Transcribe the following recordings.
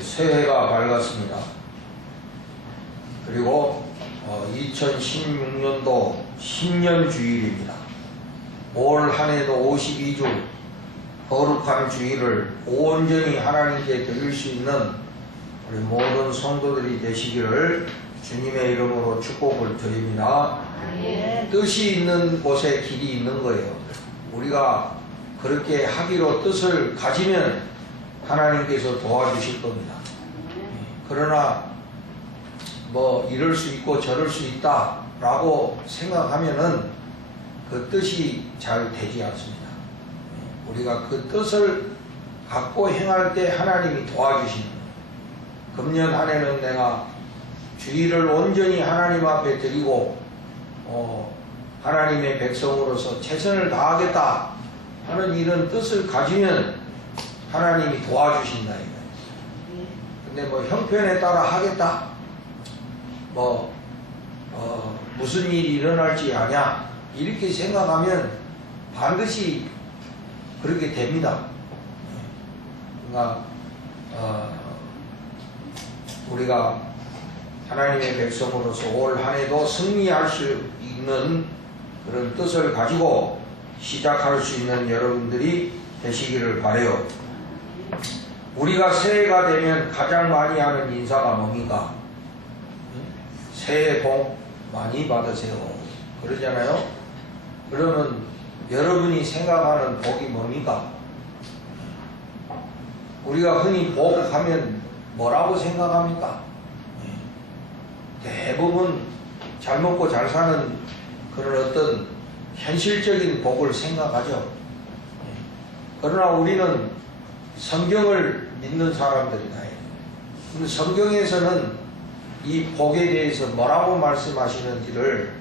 새해가 밝았습니다. 그리고 2016년도 신년주일입니다. 올 한해도 52주 거룩한 주일을 온전히 하나님께 드릴 수 있는 우리 모든 성도들이 되시기를 주님의 이름으로 축복을 드립니다. 뜻이 있는 곳에 길이 있는 거예요. 우리가 그렇게 하기로 뜻을 가지면 하나님께서 도와주실 겁니다. 그러나 뭐 이럴 수 있고 저럴 수 있다 라고 생각하면은 그 뜻이 잘 되지 않습니다. 우리가 그 뜻을 갖고 행할 때 하나님이 도와주시는 거예요. 금년 한 해는 내가 주일을 온전히 하나님 앞에 드리고 하나님의 백성으로서 최선을 다하겠다 하는 이런 뜻을 가지면 하나님이 도와주신다 이거예요. 근데 뭐 형편에 따라 하겠다 무슨 일이 일어날지 아냐 이렇게 생각하면 반드시 그렇게 됩니다. 그러니까 우리가 하나님의 백성으로서 올 한해도 승리할 수 있는 그런 뜻을 가지고 시작할 수 있는 여러분들이 되시기를 바라요. 우리가 새해가 되면 가장 많이 하는 인사가 뭡니까? 새해 복 많이 받으세요 그러잖아요. 그러면 여러분이 생각하는 복이 뭡니까? 우리가 흔히 복 하면 뭐라고 생각합니까? 대부분 잘 먹고 잘 사는 그런 어떤 현실적인 복을 생각하죠. 그러나 우리는 성경을 믿는 사람들이다. 근데 성경에서는 이 복에 대해서 뭐라고 말씀하시는지를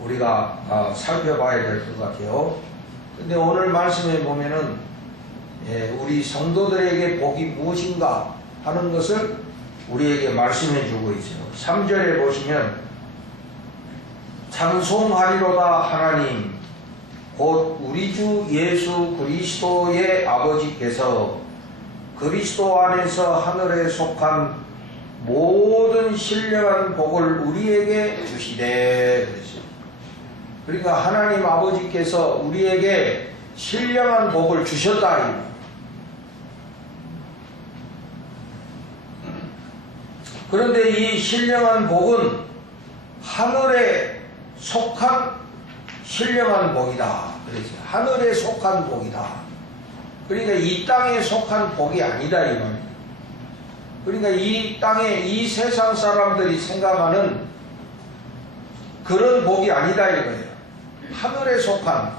우리가 살펴봐야 될 것 같아요. 근데 오늘 말씀에 보면은 우리 성도들에게 복이 무엇인가 하는 것을 우리에게 말씀해 주고 있어요. 3절에 보시면 찬송하리로다 하나님 곧 우리 주 예수 그리스도의 아버지께서 그리스도 안에서 하늘에 속한 모든 신령한 복을 우리에게 주시되 그랬어요. 그러니까 하나님 아버지께서 우리에게 신령한 복을 주셨다. 그런데 이 신령한 복은 하늘에 속한 신령한 복이다. 그랬어요. 하늘에 속한 복이다. 그러니까 이 땅에 속한 복이 아니다 이 말이에요. 그러니까 이 땅에 이 세상 사람들이 생각하는 그런 복이 아니다 이거예요. 하늘에 속한,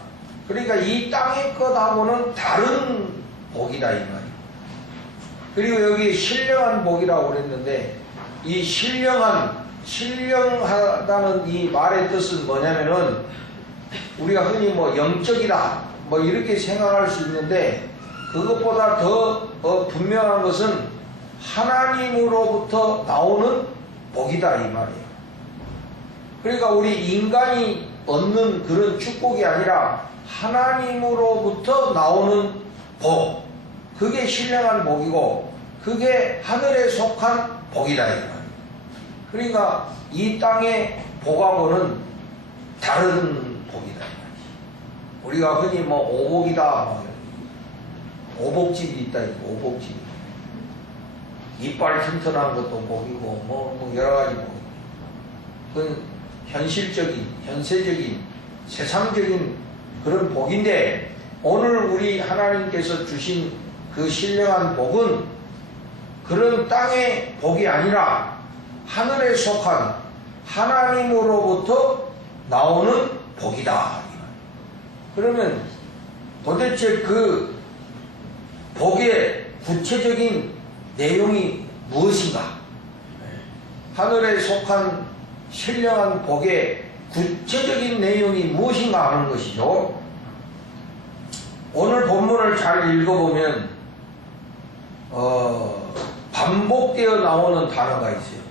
그러니까 이 땅의 것하고는 다른 복이다 이 말이에요. 그리고 여기 신령한 복이라고 그랬는데 이 신령하다는 이 말의 뜻은 뭐냐면은 우리가 흔히 뭐 영적이다 뭐 이렇게 생각할 수 있는데 그것보다 더 분명한 것은 하나님으로부터 나오는 복이다 이 말이에요. 그러니까 우리 인간이 얻는 그런 축복이 아니라 하나님으로부터 나오는 복, 그게 신령한 복이고 그게 하늘에 속한 복이다 이 말이에요. 그러니까 이 땅의 복하고는 다른 복이다 이 말이에요. 우리가 흔히 뭐 오복이다 오복집이 있다 오복집 이빨 튼튼한 것도 복이고 뭐 여러 가지 복이고 그건 현실적인 현세적인 세상적인 그런 복인데 오늘 우리 하나님께서 주신 그 신령한 복은 그런 땅의 복이 아니라 하늘에 속한 하나님으로부터 나오는 복이다. 그러면 도대체 그 복의 구체적인 내용이 무엇인가? 하늘에 속한 신령한 복의 구체적인 내용이 무엇인가 하는 것이죠. 오늘 본문을 잘 읽어보면 반복되어 나오는 단어가 있어요.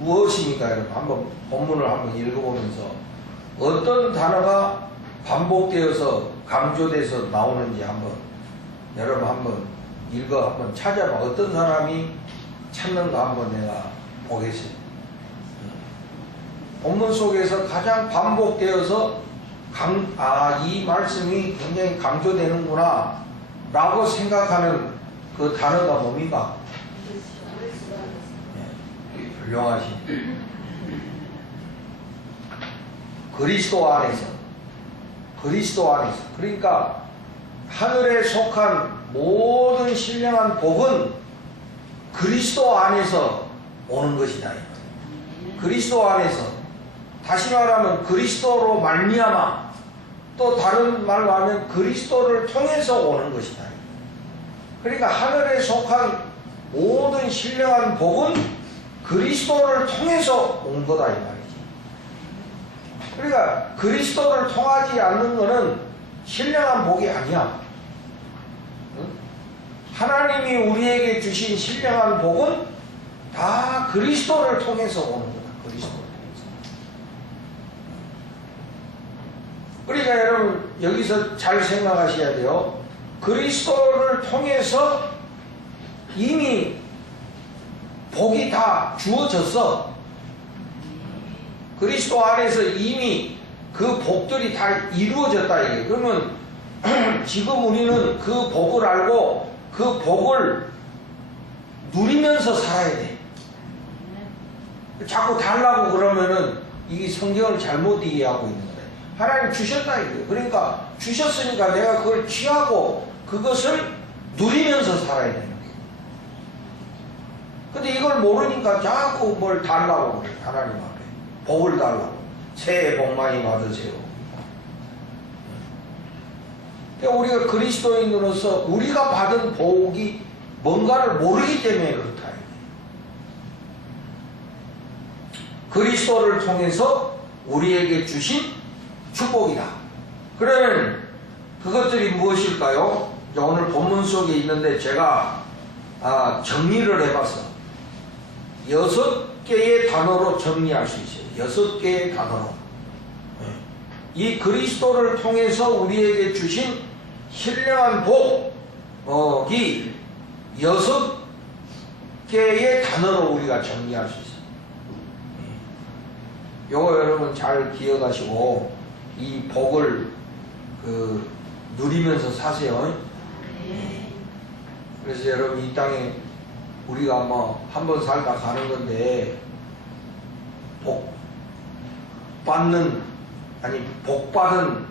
무엇입니까? 여러분 한번 본문을 한번 읽어보면서 어떤 단어가 반복되어서 강조돼서 나오는지 한번 여러분 한번 한번 찾아봐. 어떤 사람이 찾는가 한번 내가 보겠습니다. 본문 속에서 가장 반복되어서 이 말씀이 굉장히 강조되는구나 라고 생각하는 그 단어가 뭡니까? 훌륭하신 그리스도 안에서 그러니까 하늘에 속한 모든 신령한 복은 그리스도 안에서 오는 것이다. 그리스도 안에서, 다시 말하면 그리스도로 말미암아, 또 다른 말로 하면 그리스도를 통해서 오는 것이다. 그러니까 하늘에 속한 모든 신령한 복은 그리스도를 통해서 온 거다 이 말이지. 그러니까 그리스도를 통하지 않는 것은 신령한 복이 아니야. 하나님이 우리에게 주신 신령한 복은 다 그리스도를 통해서 오는 거다. 그리스도를 통해서. 그러니까 여러분 여기서 잘 생각하셔야 돼요. 그리스도를 통해서 이미 복이 다 주어졌어. 그리스도 안에서 이미 그 복들이 다 이루어졌다 이게. 그러면 지금 우리는 그 복을 알고 그 복을 누리면서 살아야 돼. 자꾸 달라고 그러면은 이게 성경을 잘못 이해하고 있는 거예요. 하나님 주셨다 이거예요. 그러니까 주셨으니까 내가 그걸 취하고 그것을 누리면서 살아야 되는 거예요. 근데 이걸 모르니까 자꾸 뭘 달라고 그래. 하나님 앞에 복을 달라고. 새해 복 많이 받으세요. 그러니까 우리가 그리스도인으로서 우리가 받은 복이 뭔가를 모르기 때문에 그렇다. 그리스도를 통해서 우리에게 주신 축복이다. 그러면 그것들이 무엇일까요? 오늘 본문 속에 있는데 제가 정리를 해봤어. 6개의 단어로 정리할 수 있어요. 6개의 단어로. 이 그리스도를 통해서 우리에게 주신 신령한 복이 6개의 단어로 우리가 정리할 수 있어요. 요거 여러분 잘 기억하시고 이 복을 누리면서 사세요. 그래서 여러분 이 땅에 우리가 뭐 한 번 살다 가는 건데 복 받은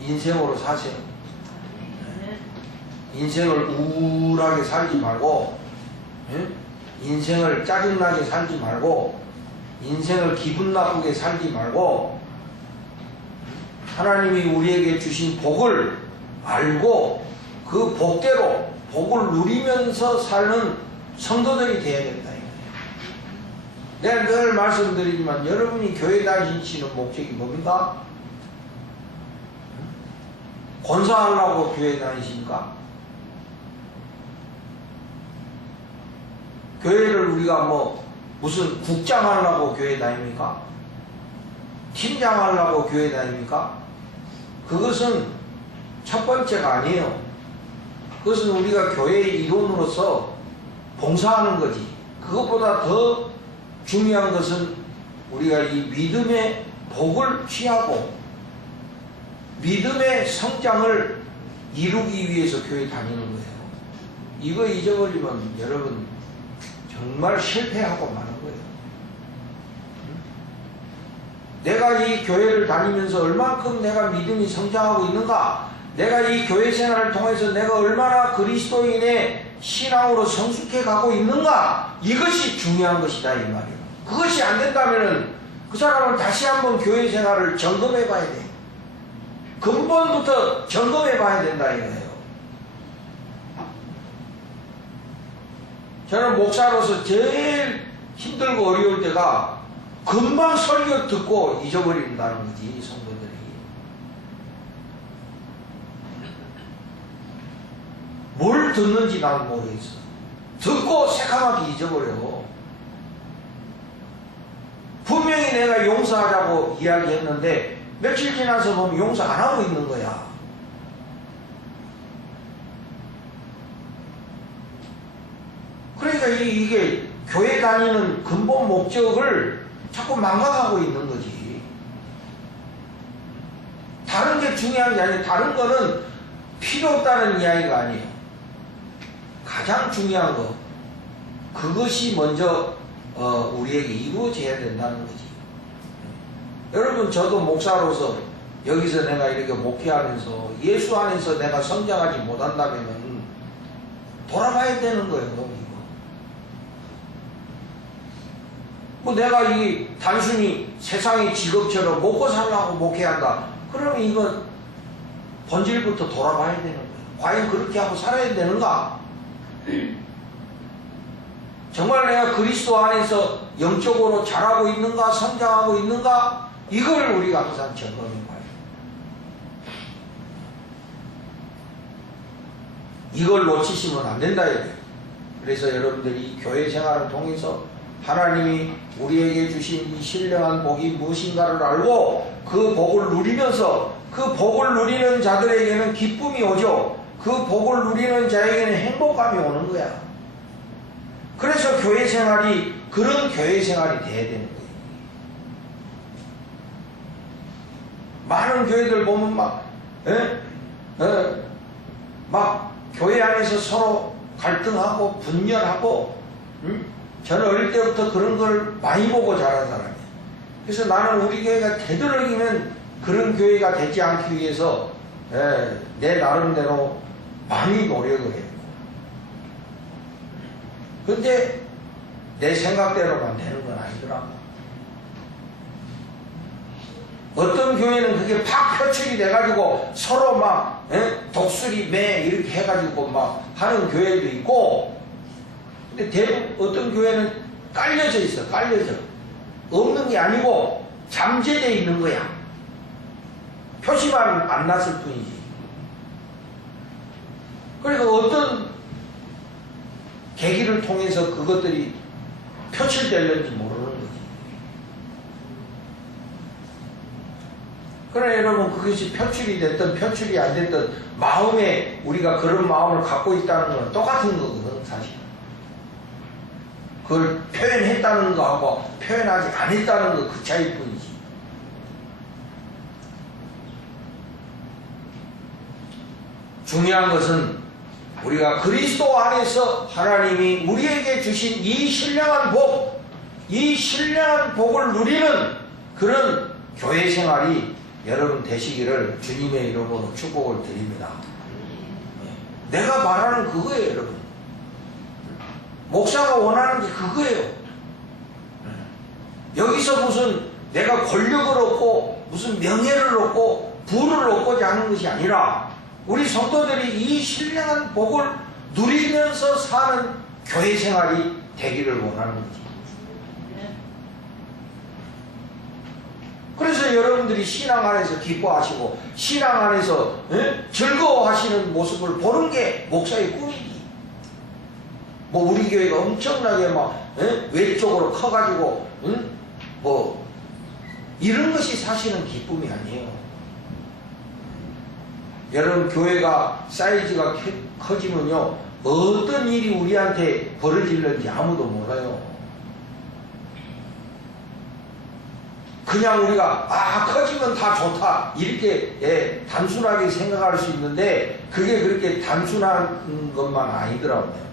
인생으로 사세요. 인생을 우울하게 살지 말고, 인생을 짜증나게 살지 말고, 인생을 기분 나쁘게 살지 말고, 하나님이 우리에게 주신 복을 알고 그 복대로 복을 누리면서 사는 성도들이 되어야 된다. 내가 늘 말씀드리지만 여러분이 교회 다니시는 목적이 뭡니까? 권사하려고 교회 다니십니까? 교회를 우리가 무슨 국장 하려고 교회 다닙니까? 팀장 하려고 교회 다닙니까? 그것은 첫 번째가 아니에요. 그것은 우리가 교회의 일원으로서 봉사하는 거지. 그것보다 더 중요한 것은 우리가 이 믿음의 복을 취하고 믿음의 성장을 이루기 위해서 교회 다니는 거예요. 이거 잊어버리면 여러분 정말 실패하고 마는 거예요. 내가 이 교회를 다니면서 얼만큼 내가 믿음이 성장하고 있는가, 내가 이 교회 생활을 통해서 내가 얼마나 그리스도인의 신앙으로 성숙해 가고 있는가, 이것이 중요한 것이다 이 말이에요. 그것이 안 된다면 그 사람은 다시 한번 교회 생활을 점검해 봐야 돼. 근본부터 점검해 봐야 된다 이거예요. 저는 목사로서 제일 힘들고 어려울 때가 금방 설교 듣고 잊어버린다는 거지, 성도들이. 뭘 듣는지 나는 모르겠어. 듣고 새카맣게 잊어버려. 분명히 내가 용서하자고 이야기했는데 며칠 지나서 보면 용서 안 하고 있는 거야. 그러니까 이게 교회 다니는 근본 목적을 자꾸 망각하고 있는 거지. 다른 게 중요한 게 아니에요. 다른 거는 필요 없다는 이야기가 아니에요. 가장 중요한 거, 그것이 먼저 우리에게 이루어져야 된다는 거지. 여러분, 저도 목사로서 여기서 내가 이렇게 목회하면서 예수 안에서 내가 성장하지 못한다면 돌아가야 되는 거예요. 이거. 뭐 내가 이 단순히 세상의 직업처럼 먹고 살라고 목회한다. 그러면 이건 본질부터 돌아가야 되는 거예요. 과연 그렇게 하고 살아야 되는가? 정말 내가 그리스도 안에서 영적으로 자라고 있는가, 성장하고 있는가? 이걸 우리가 항상 점검해 봐요. 이걸 놓치시면 안 된다. 그래서 여러분들이 교회 생활을 통해서 하나님이 우리에게 주신 이 신령한 복이 무엇인가를 알고 그 복을 누리면서 그 복을 누리는 자들에게는 기쁨이 오죠. 그 복을 누리는 자에게는 행복감이 오는 거야. 그래서 교회 생활이 그런 교회 생활이 돼야 되는 거예요. 많은 교회들 보면 막 교회 안에서 서로 갈등하고 분열하고, 저는 어릴 때부터 그런 걸 많이 보고 자란 사람이에요. 그래서 나는 우리 교회가 되도록이면 그런 교회가 되지 않기 위해서 내 나름대로 많이 노력을 해요. 근데 내 생각대로만 되는 건 아니더라고. 어떤 교회는 그게 팍 표출이 돼가지고 서로 막 독수리 매 이렇게 해가지고 막 하는 교회도 있고, 근데 대부분 어떤 교회는 깔려져 있어. 깔려져. 없는 게 아니고 잠재되어 있는 거야. 표시만 안 났을 뿐이지. 그리고 어떤 계기를 통해서 그것들이 표출되는지 모르는 거지. 그러나 여러분, 그것이 표출이 됐든 표출이 안 됐든 마음에 우리가 그런 마음을 갖고 있다는 건 똑같은 거거든, 사실. 그걸 표현했다는 거하고 표현하지 않았다는 거 그 차이일 뿐이지. 중요한 것은 우리가 그리스도 안에서 하나님이 우리에게 주신 이 신령한 복, 이 신령한 복을 누리는 그런 교회 생활이 여러분 되시기를 주님의 이름으로 축복을 드립니다. 내가 말하는 그거예요, 여러분. 목사가 원하는 게 그거예요. 여기서 무슨 내가 권력을 얻고 무슨 명예를 얻고 부를 얻고자 하는 것이 아니라 우리 성도들이 이 신령한 복을 누리면서 사는 교회 생활이 되기를 원하는 거지. 그래서 여러분들이 신앙 안에서 기뻐하시고 신앙 안에서 즐거워하시는 모습을 보는 게 목사의 꿈이지. 뭐 우리 교회가 엄청나게 막 외적으로 커가지고 뭐 이런 것이 사실은 기쁨이 아니에요. 여러분, 교회가 사이즈가 커지면요 어떤 일이 우리한테 벌어질는지 아무도 몰라요. 그냥 우리가 커지면 다 좋다 이렇게 단순하게 생각할 수 있는데 그게 그렇게 단순한 것만 아니더라고요.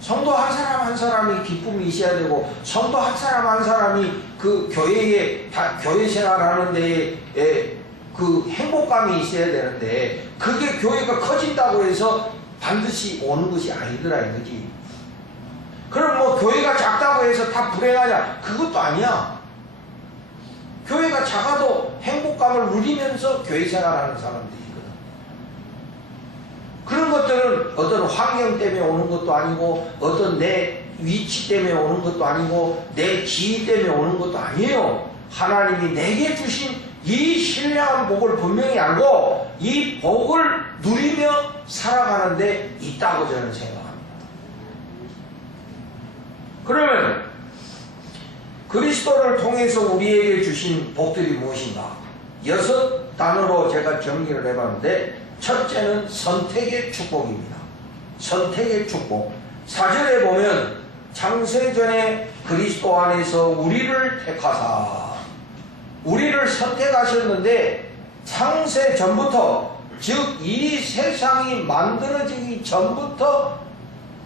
성도 한 사람 한 사람이 기쁨이 있어야 되고, 성도 한 사람 한 사람이 그 교회에 교회 생활하는 데에 그 행복감이 있어야 되는데, 그게 교회가 커진다고 해서 반드시 오는 것이 아니더라 이거지. 그럼 뭐 교회가 작다고 해서 다 불행하냐? 그것도 아니야. 교회가 작아도 행복감을 누리면서 교회 생활하는 사람들이거든. 그런 것들은 어떤 환경 때문에 오는 것도 아니고, 어떤 내 위치 때문에 오는 것도 아니고, 내 지위 때문에 오는 것도 아니에요. 하나님이 내게 주신 이 신령한 복을 분명히 알고 이 복을 누리며 살아가는 데 있다고 저는 생각합니다. 그러면 그리스도를 통해서 우리에게 주신 복들이 무엇인가? 6단어로 제가 정리를 해봤는데, 첫째는 선택의 축복입니다. 선택의 축복. 4절에 보면 창세전에 그리스도 안에서 우리를 택하사, 우리를 선택하셨는데 창세 전부터, 즉 이 세상이 만들어지기 전부터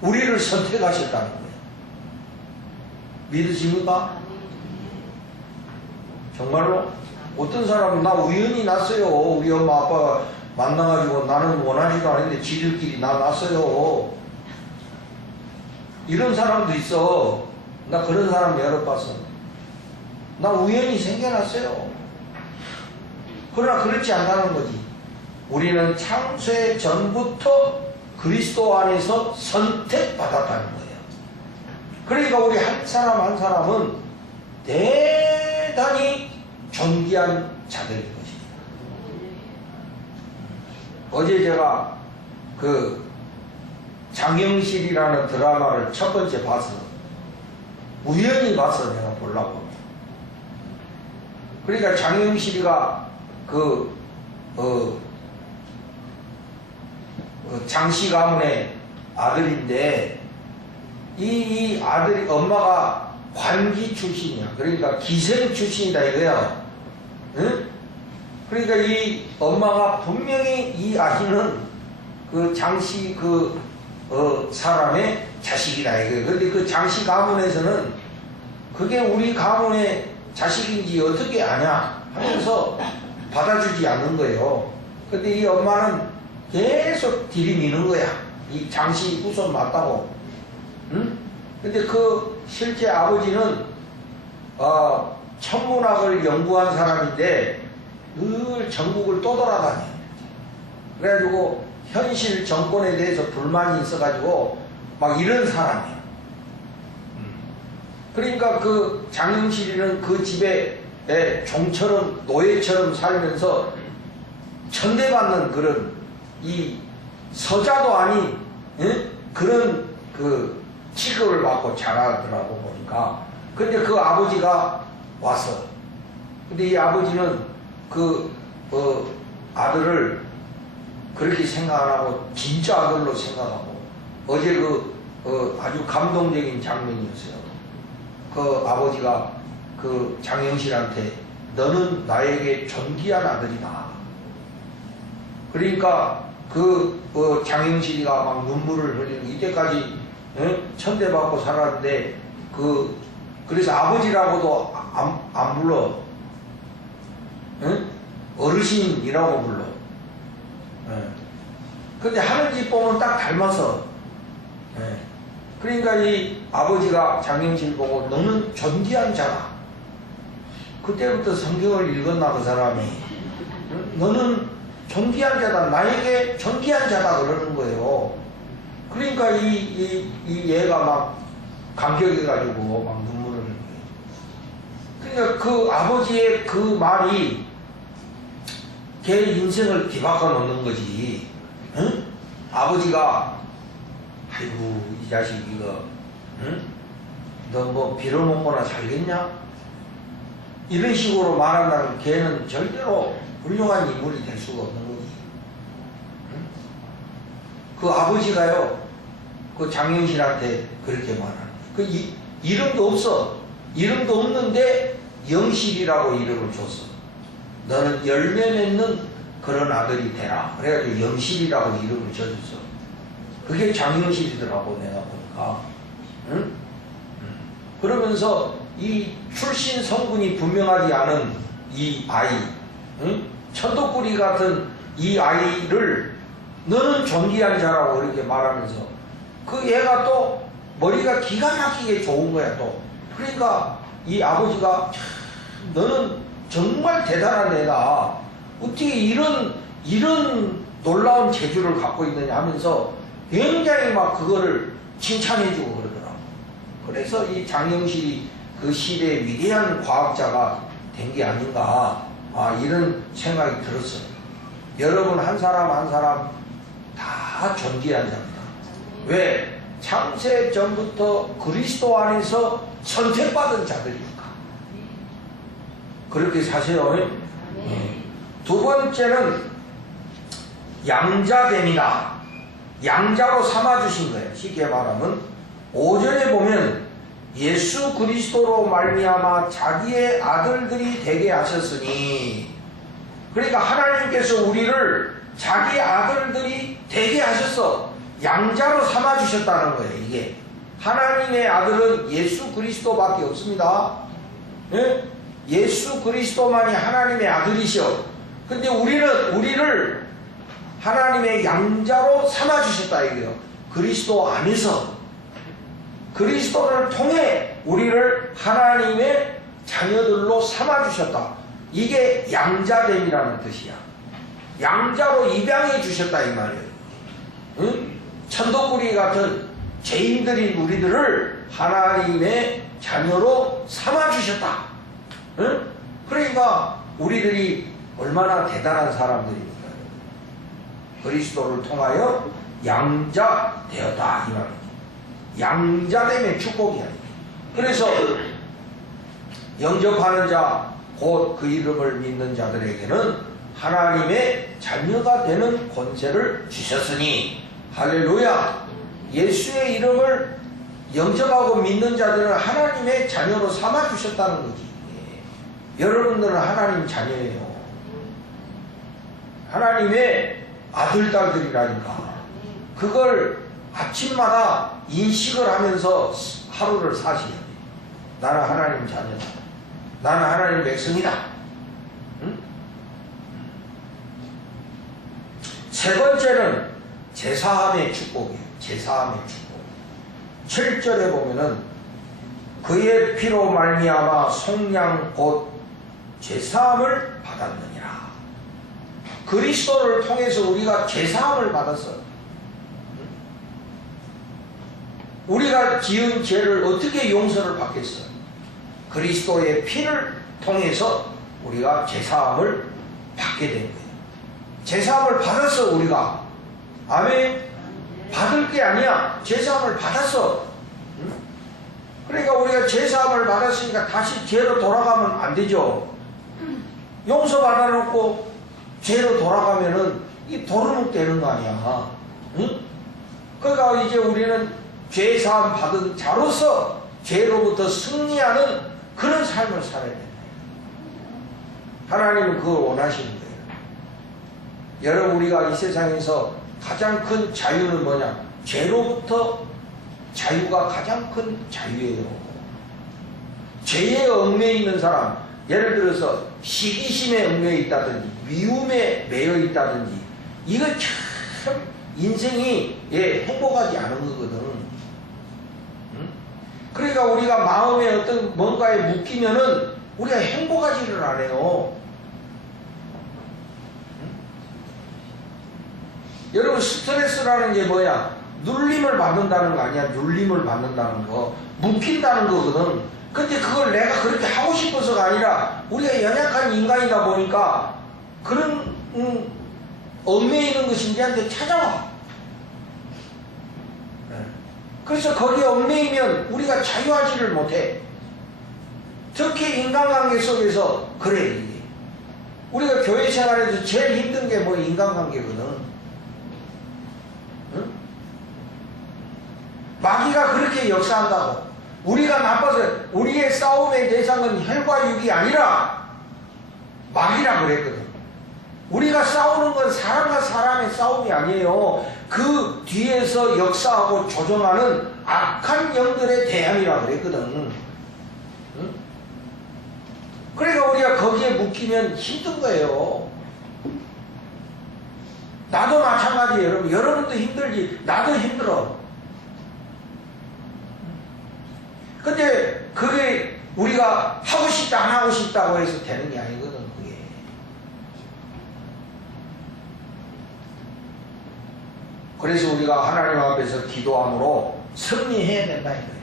우리를 선택하셨다는 거예요. 믿으십니까? 정말로? 어떤 사람은 나 우연히 났어요. 우리 엄마 아빠가 만나가지고 나는 원하지도 않았는데 지들끼리 나 났어요. 이런 사람도 있어. 나 그런 사람 여러 봤어. 나 우연히 생겨났어요. 그러나 그렇지 않다는 거지. 우리는 창세 전부터 그리스도 안에서 선택받았다는 거예요. 그러니까 우리 한 사람 한 사람은 대단히 존귀한 자들인 것입니다. 어제 제가 그 장영실이라는 드라마를 첫 번째 봤어. 우연히 봤어, 내가 보려고. 그러니까 장영실이가 장씨 가문의 아들인데, 이 아들이, 엄마가 관기 출신이야. 그러니까 기생 출신이다 이거야. 응? 그러니까 이 엄마가 분명히 이 아이는 그 장씨 사람의 자식이다 이거예요. 근데 그 장씨 가문에서는 그게 우리 가문의 자식인지 어떻게 아냐 하면서 받아주지 않는 거예요. 근데 이 엄마는 계속 들이미는 거야. 이 장씨 후손 맞다고. 응? 근데 그 실제 아버지는 천문학을 연구한 사람인데 늘 전국을 떠돌아다녀. 그래가지고 현실 정권에 대해서 불만이 있어가지고 막 이런 사람이야. 그러니까 그 장영실이는 그 집에 종처럼 노예처럼 살면서 천대받는 그런 이 서자도 아닌 그런 그 취급을 받고 자라더라고 보니까. 근데 그 아버지가 왔어. 근데 이 아버지는 그 아들을 그렇게 생각 안 하고 진짜 아들로 생각하고, 어제 아주 감동적인 장면이었어요. 그 아버지가 그 장영실한테 너는 나에게 존귀한 아들이다. 그러니까 장영실이가 막 눈물을 흘리고, 이때까지 천대받고 살았는데 그래서 아버지라고도 안 불러. 어르신이라고 불러. 근데 하는 짓 보면 딱 닮아서. 그러니까 이 아버지가 장영실 보고 너는 존귀한 자다. 그때부터 성경을 읽었나 그 사람이. 너는 존귀한 자다. 나에게 존귀한 자다 그러는 거예요. 그러니까 이 얘가 막 감격해가지고 막 눈물을 흘려요. 그러니까 그 아버지의 그 말이 걔 인생을 뒤바꿔 놓는 거지. 응? 아버지가 아이고 이 자식 이거 너 뭐 빌어먹거나 살겠냐? 이런 식으로 말한다면 걔는 절대로 훌륭한 인물이 될 수가 없는 거지. 응? 그 아버지가요, 그 장영실한테 그렇게 말하는 거야. 이름도 없어. 이름도 없는데 영실이라고 이름을 줬어. 너는 열매 맺는 그런 아들이 되라. 그래가지고 영실이라고 이름을 줘줬어. 그게 장영실이더라고 내가 보니까. 응? 그러면서 이 출신 성분이 분명하지 않은 이 아이, 응? 천도꾸리 같은 이 아이를 너는 존귀한 자라고 이렇게 말하면서 그 얘가 또 머리가 기가 막히게 좋은 거야 또. 그러니까 이 아버지가 너는 정말 대단한 애다. 어떻게 이런 놀라운 재주를 갖고 있느냐 하면서 굉장히 막 그거를 칭찬해주고 그러더라고. 그래서 이 장영실이 그 시대의 위대한 과학자가 된 게 아닌가, 이런 생각이 들었어요. 여러분 한 사람 한 사람 다 존귀한 자입니다. 왜? 창세 전부터 그리스도 안에서 선택받은 자들이니까. 그렇게 사세요. 두 번째는 양자됨이다. 양자로 삼아주신 거예요. 쉽게 말하면 5절에 보면 예수 그리스도로 말미암아 자기의 아들들이 되게 하셨으니, 그러니까 하나님께서 우리를 자기 아들들이 되게 하셨어. 양자로 삼아주셨다는 거예요. 이게 하나님의 아들은 예수 그리스도밖에 없습니다. 예? 예수 그리스도만이 하나님의 아들이셔. 근데 우리를 하나님의 양자로 삼아주셨다 이거예요. 그리스도 안에서, 그리스도를 통해 우리를 하나님의 자녀들로 삼아주셨다. 이게 양자됨이라는 뜻이야. 양자로 입양해 주셨다 이 말이에요. 응? 천덕꾸리 같은 죄인들인 우리들을 하나님의 자녀로 삼아주셨다. 응? 그러니까 우리들이 얼마나 대단한 사람들입니까? 그리스도를 통하여 양자 되었다 이 말이에요. 양자됨의 축복이야. 그래서 영접하는 자, 곧 그 이름을 믿는 자들에게는 하나님의 자녀가 되는 권세를 주셨으니, 할렐루야. 예수의 이름을 영접하고 믿는 자들은 하나님의 자녀로 삼아주셨다는 거지. 여러분들은 하나님 자녀예요. 하나님의 아들, 딸들이라니까. 그걸 아침마다 인식을 하면서 하루를 사셔야 돼. 나는 하나님 자녀다. 나는 하나님 백성이다. 응? 세 번째는 제사함의 축복이에요. 제사함의 축복. 7절에 보면은 그의 피로 말미암아 속량 곧 제사함을 받았느니라. 그리스도를 통해서 우리가 제사함을 받았어요. 우리가 지은 죄를 어떻게 용서를 받겠어요? 그리스도의 피를 통해서 우리가 제사함을 받게 된 거예요. 제사함을 받았어 우리가. 아멘. 받을 게 아니야. 제사함을 받았어. 응? 그러니까 우리가 제사함을 받았으니까 다시 죄로 돌아가면 안 되죠. 용서 받아놓고 죄로 돌아가면은 이 도루묵 되는 거 아니야. 응? 그러니까 이제 우리는 죄사함 받은 자로서 죄로부터 승리하는 그런 삶을 살아야 된다. 하나님은 그걸 원하시는 거예요. 여러분, 우리가 이 세상에서 가장 큰 자유는 뭐냐? 죄로부터 자유가 가장 큰 자유예요. 죄에 얽매여 있는 사람, 예를 들어서 시기심에 얽매여 있다든지 미움에 매여 있다든지, 이거 참 인생이 행복하지 않은 거거든. 응? 그러니까 우리가 마음에 어떤 뭔가에 묶이면은 우리가 행복하지를 않아요. 응? 여러분, 스트레스라는 게 뭐야? 눌림을 받는다는 거 아니야? 눌림을 받는다는 거, 묶인다는 거거든. 근데 그걸 내가 그렇게 하고 싶어서가 아니라 우리가 연약한 인간이다 보니까 그런 얽매이는 것이 우리한테 찾아와. 그래서 거기에 얽매이면 우리가 자유하지를 못해. 특히 인간관계 속에서 그래. 이게 우리가 교회 생활에서 제일 힘든 게 뭐 인간관계거든. 응? 마귀가 그렇게 역사한다고. 우리가 나빠서 우리의 싸움의 대상은 혈과 육이 아니라 마귀라 그랬거든. 우리가 싸우는 건 사람과 사람의 싸움이 아니에요. 그 뒤에서 역사하고 조종하는 악한 영들의 대항이라 그랬거든. 응? 그러니까 우리가 거기에 묶이면 힘든 거예요. 나도 마찬가지예요. 여러분. 여러분도 힘들지. 나도 힘들어. 근데 그게 우리가 하고 싶다 안 하고 싶다고 해서 되는 게 아니거든. 그게. 그래서 우리가 하나님 앞에서 기도함으로 승리해야 된다 이거예요.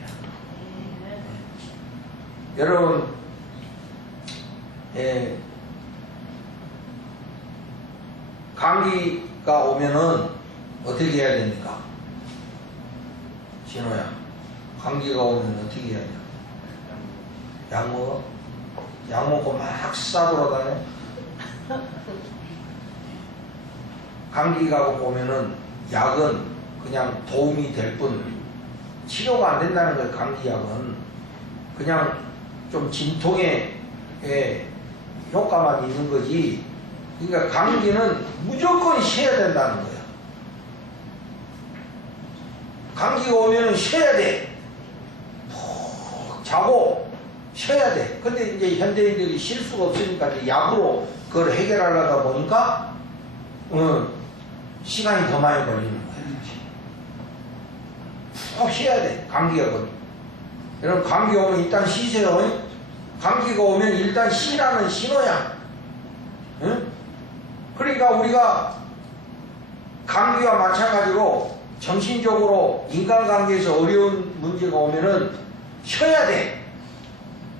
여러분, 감기가 오면은 어떻게 해야 됩니까? 진호야, 감기가 오면 어떻게 해야 돼? 약 먹어? 약 먹고 막 싸돌아다녀? 감기가 오면은 약은 그냥 도움이 될 뿐 치료가 안 된다는 거예요. 감기약은 그냥 좀 진통에 효과만 있는 거지. 그러니까 감기는 무조건 쉬어야 된다는 거예요. 감기가 오면은 쉬어야 돼. 푹 자고 쉬어야 돼. 근데 이제 현대인들이 쉴 수가 없으니까 이제 약으로 그걸 해결하려다 보니까 시간이 더 많이 걸리는 거예요. 푹 쉬어야 돼. 감기가 걸려. 여러분 감기 오면 일단 쉬세요. 감기가 오면 일단 쉬라는 신호야. 응? 그러니까 우리가 감기와 마찬가지로 정신적으로 인간관계에서 어려운 문제가 오면은 쉬어야 돼.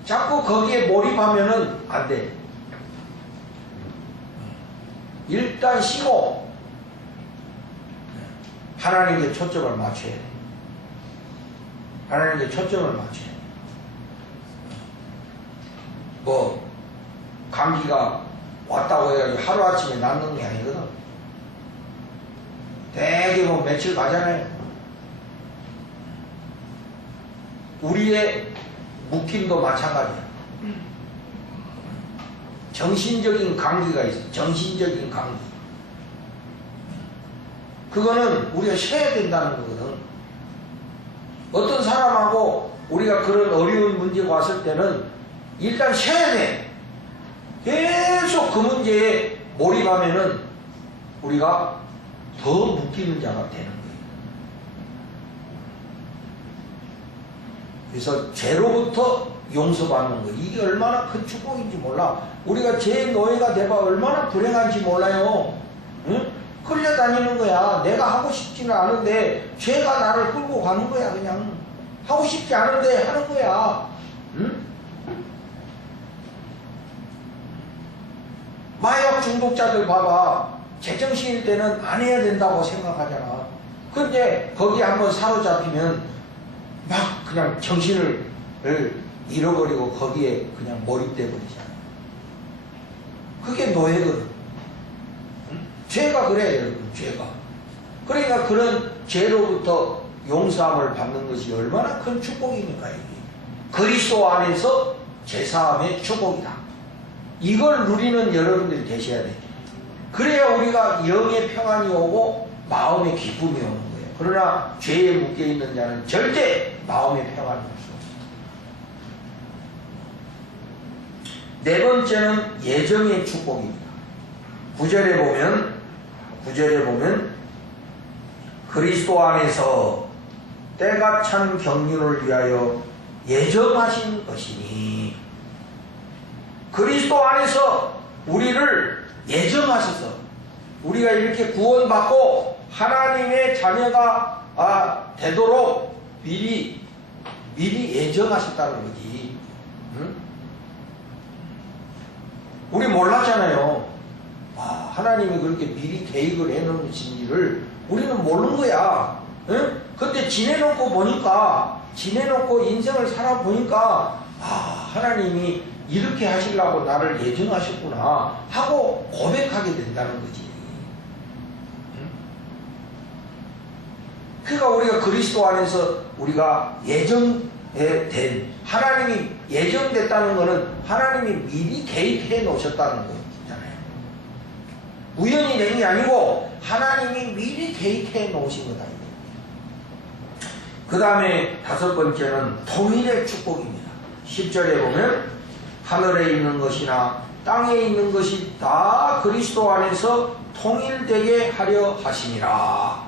자꾸 거기에 몰입하면은 안 돼. 일단 쉬고 하나님께 초점을 맞춰야 돼. 하나님께 초점을 맞춰야 돼. 뭐 감기가 왔다고 해가지고 하루아침에 낫는 게 아니거든. 되게 뭐 며칠 가잖아요. 우리의 묶임도 마찬가지야. 정신적인 감기가 있어. 정신적인 감기. 그거는 우리가 쉬어야 된다는 거거든. 어떤 사람하고 우리가 그런 어려운 문제가 왔을 때는 일단 쉬어야 돼. 계속 그 문제에 몰입하면은 우리가 더 묶이는 자가 되는 거예요. 그래서 죄로부터 용서받는 거, 이게 얼마나 큰 축복인지 몰라. 우리가 죄의 노예가 돼봐 얼마나 불행한지 몰라요. 응? 끌려다니는 거야. 내가 하고 싶지는 않은데 죄가 나를 끌고 가는 거야. 그냥 하고 싶지 않은데 하는 거야. 응? 마약 중독자들 봐봐. 제정신일 때는 안 해야 된다고 생각하잖아. 근데 거기에 한번 사로잡히면 막 그냥 정신을 잃어버리고 거기에 그냥 몰입돼 버리잖아. 그게 노예거든. 응? 죄가 그래, 여러분. 죄가. 그러니까 그런 죄로부터 용서함을 받는 것이 얼마나 큰 축복입니까, 이게. 그리스도 안에서 제사함의 축복이다. 이걸 누리는 여러분들이 되셔야 돼. 그래야 우리가 영의 평안이 오고 마음의 기쁨이 오는 거예요. 그러나 죄에 묶여있는 자는 절대 마음의 평안이 없어. 네 번째는 예정의 축복입니다. 9절에 보면 그리스도 안에서 때가 찬 경륜을 위하여 예정하신 것이니, 그리스도 안에서 우리를 예정하셔서 우리가 이렇게 구원받고 하나님의 자녀가 되도록 미리 예정하셨다는 거지. 응? 우리 몰랐잖아요. 하나님이 그렇게 미리 계획을 해놓으신지를 우리는 모르는 거야. 응? 근데 지내놓고 인생을 살아보니까 하나님이 이렇게 하시려고 나를 예정하셨구나 하고 고백하게 된다는 거지. 응? 그러니까 우리가 그리스도 안에서 우리가 예정된, 하나님이 예정됐다는 것은 하나님이 미리 계획해 놓으셨다는 거잖아요. 우연히 된 게 아니고 하나님이 미리 계획해 놓으신 거다. 그 다음에 다섯 번째는 통일의 축복입니다. 10절에 보면 하늘에 있는 것이나 땅에 있는 것이 다 그리스도 안에서 통일되게 하려 하시니라.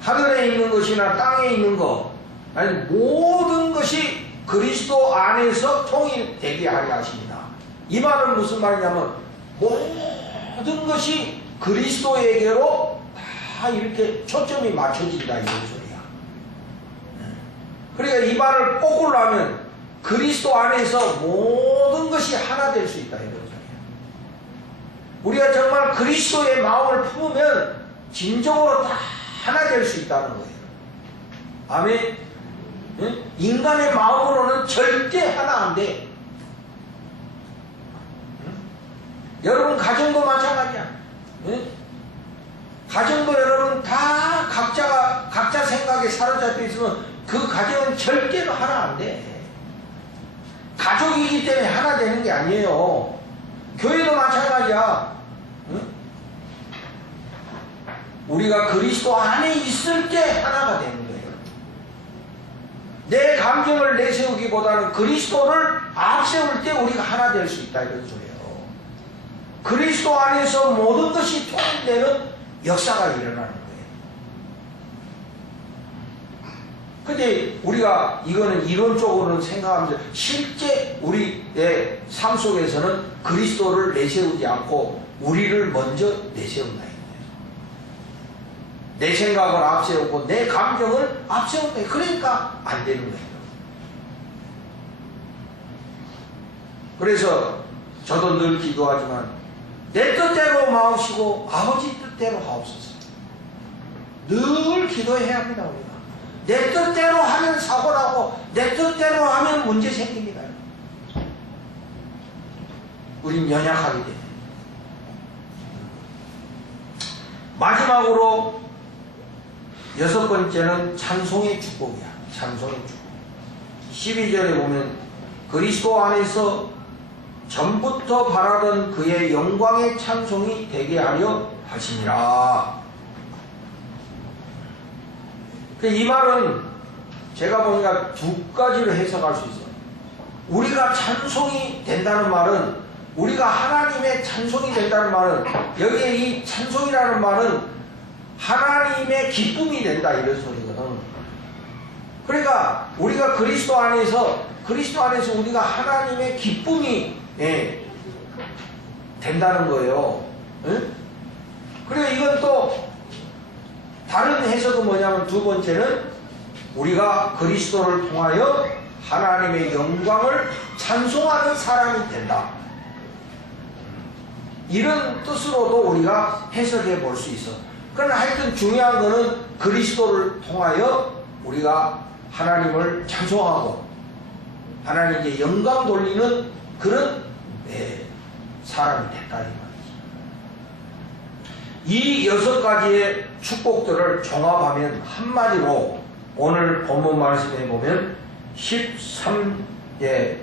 하늘에 있는 것이나 땅에 있는 것, 아니 모든 것이 그리스도 안에서 통일되게 하려 하십니다. 이 말은 무슨 말이냐면 모든 것이 그리스도에게로 다 이렇게 초점이 맞춰진다, 이런 소리야. 그러니까 이 말을 거꾸로 하면 그리스도 안에서 모든 것이 하나 될 수 있다, 이런 소리야. 우리가 정말 그리스도의 마음을 품으면 진정으로 다 하나 될 수 있다는 거예요. 아멘. 응? 인간의 마음으로는 절대 하나 안 돼. 응? 여러분 가정도 마찬가지야. 응? 가정도 여러분 다 생각에 사로잡혀 있으면 그 가정은 절대로 하나 안 돼. 가족이기 때문에 하나 되는 게 아니에요. 교회도 마찬가지야. 응? 우리가 그리스도 안에 있을 때 하나가 되는 거예요. 내 감정을 내세우기보다는 그리스도를 앞세울 때 우리가 하나 될 수 있다 이런 소리예요. 그리스도 안에서 모든 것이 통일되는 역사가 일어나는 거예요. 근데 우리가 이거는 이론적으로는 생각하면서 실제 우리의 삶 속에서는 그리스도를 내세우지 않고 우리를 먼저 내세운다. 내 생각을 앞세우고 내 감정을 앞세운다. 그러니까 안 되는 거예요. 그래서 저도 늘 기도하지만 내 뜻대로 마옵시고 아버지 뜻대로 하옵소서. 늘 기도해야 합니다. 우리가 내 뜻대로 하면 사고 나고 내 뜻대로 하면 문제 생깁니다. 우린 연약하게 됩니다. 마지막으로 6번째는 찬송의 축복이야. 찬송의 축복. 12절에 보면 그리스도 안에서 전부터 바라던 그의 영광의 찬송이 되게 하려 하시니라. 이 말은 제가 보니까 두 가지로 해석할 수 있어요. 우리가 찬송이 된다는 말은, 우리가 하나님의 찬송이 된다는 말은, 여기에 이 찬송이라는 말은 하나님의 기쁨이 된다 이런 소리거든. 그러니까 우리가 그리스도 안에서 우리가 하나님의 기쁨이 된다는 거예요. 응? 그리고 이건 또 다른 해석은 뭐냐면 두 번째는 우리가 그리스도를 통하여 하나님의 영광을 찬송하는 사람이 된다. 이런 뜻으로도 우리가 해석해 볼 수 있어. 그러나 하여튼 중요한 거는 그리스도를 통하여 우리가 하나님을 찬송하고 하나님께 영광 돌리는 그런 사람이 됐다 이 말이지. 이 6가지의 축복들을 종합하면 한마디로 오늘 본문 말씀에 보면 13절에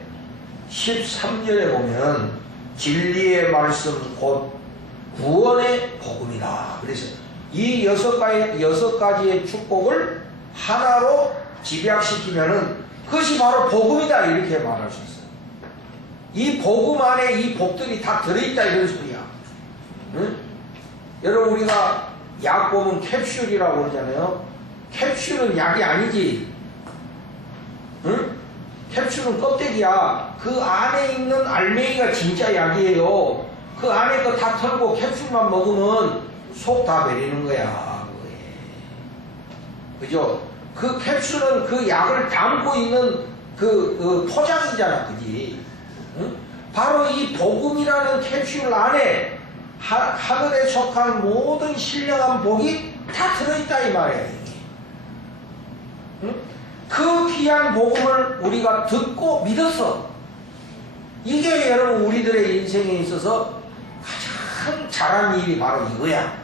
보면 진리의 말씀 곧 구원의 복음이다. 그래서 이 6가지의 축복을 하나로 집약시키면은 그것이 바로 복음이다 이렇게 말할 수 있어요. 이 복음 안에 이 복들이 다 들어있다 이런 소리야. 응? 여러분 우리가 약 보면 캡슐이라고 그러잖아요. 캡슐은 약이 아니지. 응? 캡슐은 껍데기야. 그 안에 있는 알맹이가 진짜 약이에요. 그 안에 거 다 털고 캡슐만 먹으면 속 다 베리는 거야. 그죠? 그 캡슐은 그 약을 담고 있는 그 포장이잖아. 그지? 응? 바로 이 복음이라는 캡슐 안에 하늘에 속한 모든 신령한 복이 다 들어있다 이 말이야. 응? 그 귀한 복음을 우리가 듣고 믿었어. 이게 여러분 우리들의 인생에 있어서 가장 잘한 일이 바로 이거야.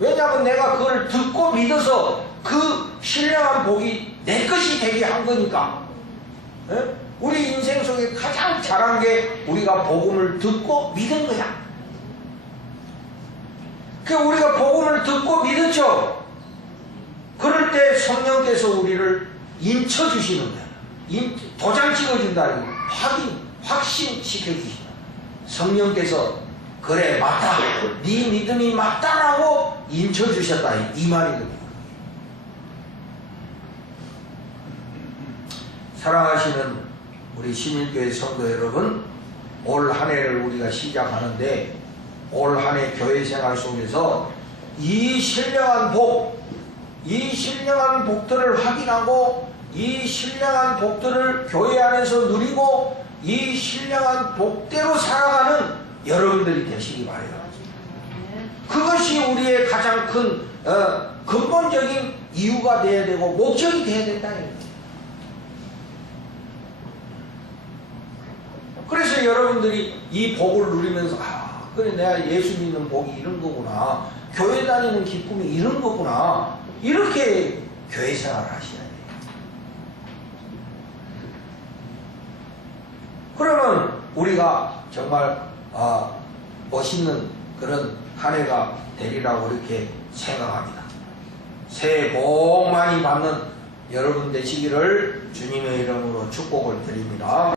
왜냐하면 내가 그걸 듣고 믿어서 그 신령한 복이 내 것이 되게 한 거니까. 에? 우리 인생 속에 가장 잘한 게 우리가 복음을 듣고 믿은 거야. 그 우리가 복음을 듣고 믿었죠. 그럴 때 성령께서 우리를 인쳐 주시는 거야. 도장 찍어준다는 거야. 확신시켜 주신다. 성령께서 그래 맞다. 네 믿음이 맞다라고 인쳐 주셨다 이 말이거든요. 사랑하시는 우리 신일교회 성도 여러분, 올 한 해를 우리가 시작하는데 올 한 해 교회 생활 속에서 이 신령한 복들을 확인하고 이 신령한 복들을 교회 안에서 누리고 이 신령한 복대로 살아가는 여러분들이 되시기 바라요. 그것이 우리의 가장 큰 근본적인 이유가 되어야 되고 목적이 되어야 된다. 그래서 여러분들이 이 복을 누리면서 그래 내가 예수 믿는 복이 이런 거구나. 교회 다니는 기쁨이 이런 거구나. 이렇게 교회 생활을 하셔야 돼요. 그러면 우리가 정말 멋있는 그런 한 해가 되리라고 이렇게 생각합니다. 새해 복 많이 받는 여러분 되시기를 주님의 이름으로 축복을 드립니다.